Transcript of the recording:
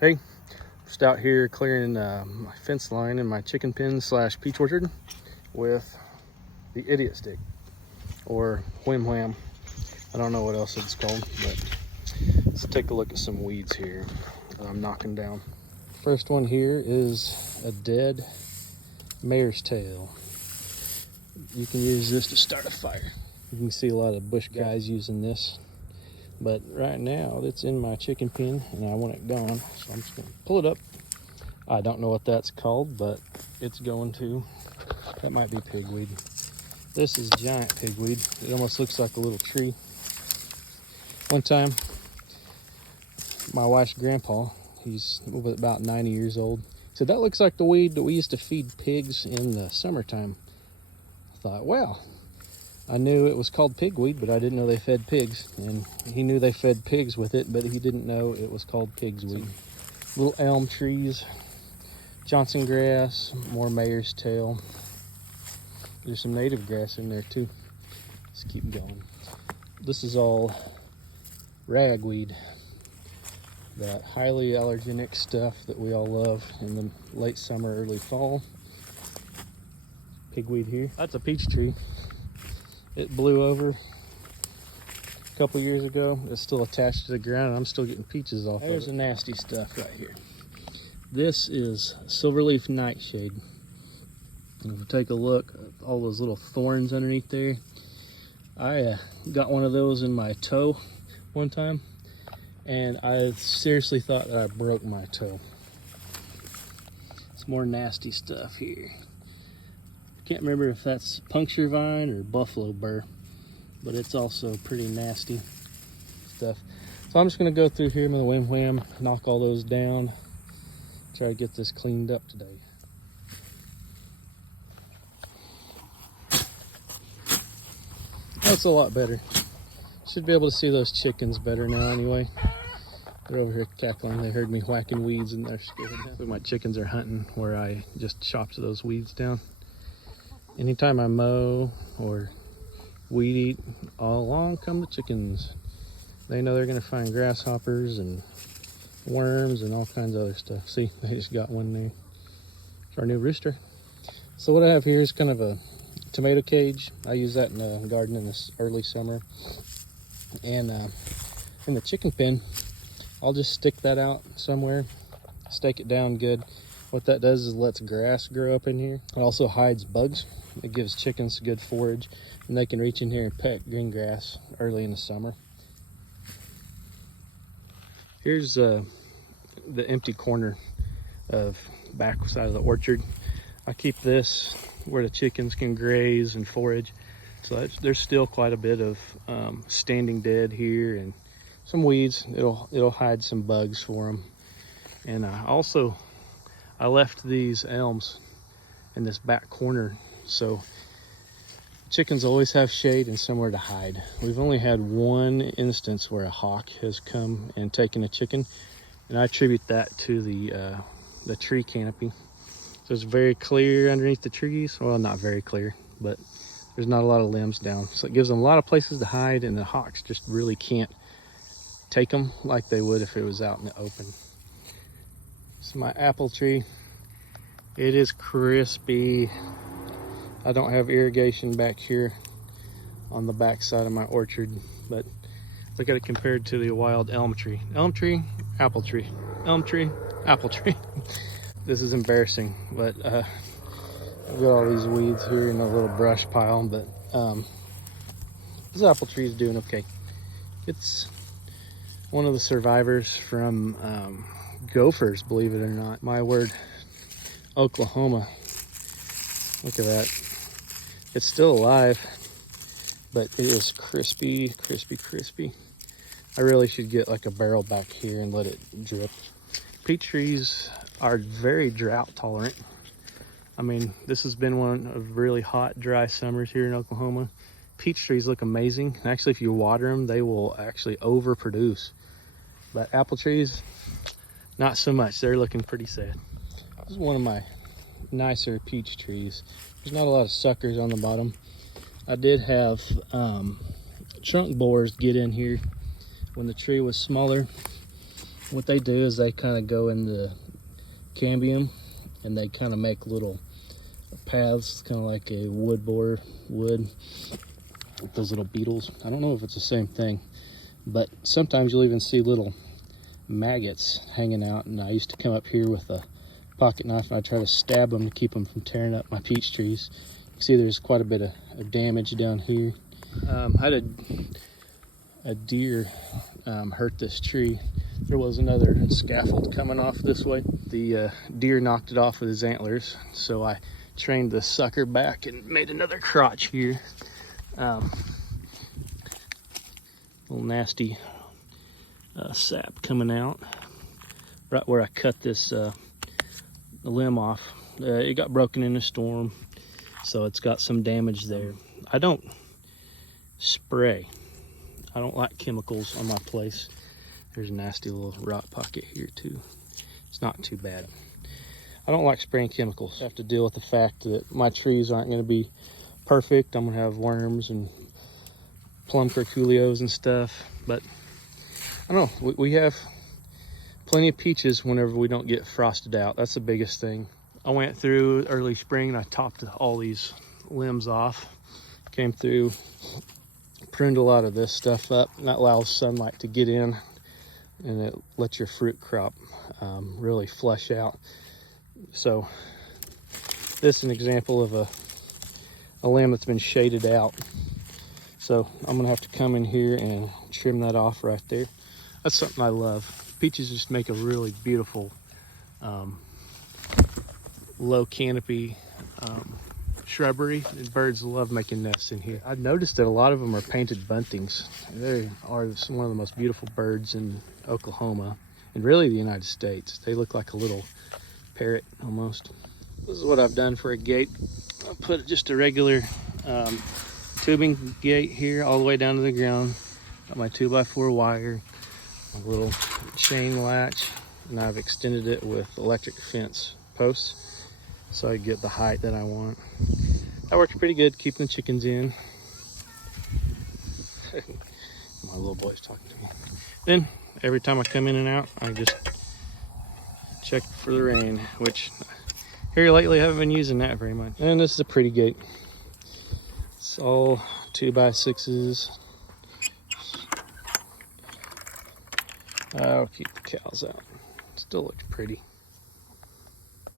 Hey, just out here clearing my fence line in my chicken pen / peach orchard with the idiot stick or whim wham. I don't know what else it's called, but let's take a look at some weeds here that I'm knocking down. First one here is a dead mare's tail. You can use this to start a fire. You can see a lot of bush guys using this. But right now it's in my chicken pen and I want it gone, so I'm just gonna pull it up. I don't know what that's called, but it's going to. That might be pigweed. This is giant pigweed. It almost looks like a little tree. One time, my wife's grandpa, he's about 90 years old, said that looks like the weed that we used to feed pigs in the summertime. I thought, well, I knew it was called pigweed, but I didn't know they fed pigs. And he knew they fed pigs with it, but he didn't know it was called pig's weed. Little elm trees, Johnson grass, more mare's tail. There's some native grass in there too. Let's keep going. This is all ragweed, that highly allergenic stuff that we all love in the late summer, early fall. Pigweed here. That's a peach tree. It blew over a couple years ago. It's still attached to the ground and I'm still getting peaches off of it. There's the nasty stuff right here. This is silverleaf nightshade. And if you take a look at all those little thorns underneath there, I got one of those in my toe one time and I seriously thought that I broke my toe. It's more nasty stuff here. Can't remember if that's puncture vine or buffalo burr, but it's also pretty nasty stuff. So I'm just gonna go through here with a whim wham, knock all those down, try to get this cleaned up today. That's a lot better. Should be able to see those chickens better now anyway. They're over here cackling. They heard me whacking weeds and they're scared. So my chickens are hunting where I just chopped those weeds down. Anytime I mow or weed eat, all along come the chickens. They know they're gonna find grasshoppers and worms and all kinds of other stuff. See, they just got one there. It's our new rooster. So what I have here is kind of a tomato cage. I use that in the garden in this early summer. And in the chicken pen, I'll just stick that out somewhere, stake it down good. What that does is lets grass grow up in here. It also hides bugs. It gives chickens good forage, and they can reach in here and peck green grass early in the summer. Here's the empty corner of back side of the orchard. I keep this where the chickens can graze and forage. So there's still quite a bit of standing dead here and some weeds. It'll hide some bugs for them. And I left these elms in this back corner, so chickens always have shade and somewhere to hide. We've only had one instance where a hawk has come and taken a chicken, and I attribute that to the tree canopy. So it's very clear underneath the trees. Well, not very clear, but there's not a lot of limbs down. So it gives them a lot of places to hide, and the hawks just really can't take them like they would if it was out in the open. This is my apple tree. It is crispy. I don't have irrigation back here on the back side of my orchard, but look at it compared to the wild elm tree. Elm tree, apple tree. Elm tree, apple tree. This is embarrassing, but I've got all these weeds here in a little brush pile, but this apple tree is doing okay. It's one of the survivors from gophers, believe it or not. My word, Oklahoma. Look at that. It's still alive, but it is crispy, crispy, crispy. I really should get like a barrel back here and let it drip. Peach trees are very drought tolerant. I mean, this has been one of really hot, dry summers here in Oklahoma. Peach trees look amazing. Actually, if you water them, they will actually overproduce. But apple trees, not so much. They're looking pretty sad. This is one of my nicer peach trees. There's not a lot of suckers on the bottom. I did have trunk borers get in here when the tree was smaller, What they do is they kind of go in the cambium and they kind of make little paths, kind of like a wood borer would with those little beetles. I don't know if it's the same thing, but sometimes you'll even see little maggots hanging out, and I used to come up here with a pocket knife and I try to stab them to keep them from tearing up my peach trees. You can see there's quite a bit of damage down here. I had a deer hurt this tree. There was another scaffold coming off this way. The deer knocked it off with his antlers, so I trained the sucker back and made another crotch here. Little nasty sap coming out right where I cut this the limb off. It got broken in a storm, so it's got some damage there. I don't spray. I don't like chemicals on my place. There's a nasty little rot pocket here too. It's not too bad. I don't like spraying chemicals. I have to deal with the fact that my trees aren't going to be perfect. I'm going to have worms and plum curculios and stuff, but I don't know. We have plenty of peaches whenever we don't get frosted out. That's the biggest thing. I went through early spring and I topped all these limbs off. Came through, pruned a lot of this stuff up, and that allows sunlight to get in and it lets your fruit crop really flush out. So this is an example of a limb that's been shaded out. So I'm gonna have to come in here and trim that off right there. That's something I love. Peaches just make a really beautiful low canopy shrubbery. Birds love making nests in here. I've noticed that a lot of them are painted buntings. They are one of the most beautiful birds in Oklahoma and really the United States. They look like a little parrot almost. This is what I've done for a gate. I'll put just a regular tubing gate here all the way down to the ground. Got my 2x4 wire, a little chain latch, and I've extended it with electric fence posts so I get the height that I want. That works pretty good, keeping the chickens in. My little boy's talking to me. Then every time I come in and out, I just check for the rain, which here lately I haven't been using that very much. And this is a pretty gate. It's all 2x6s. I'll keep the cows out. Still looks pretty.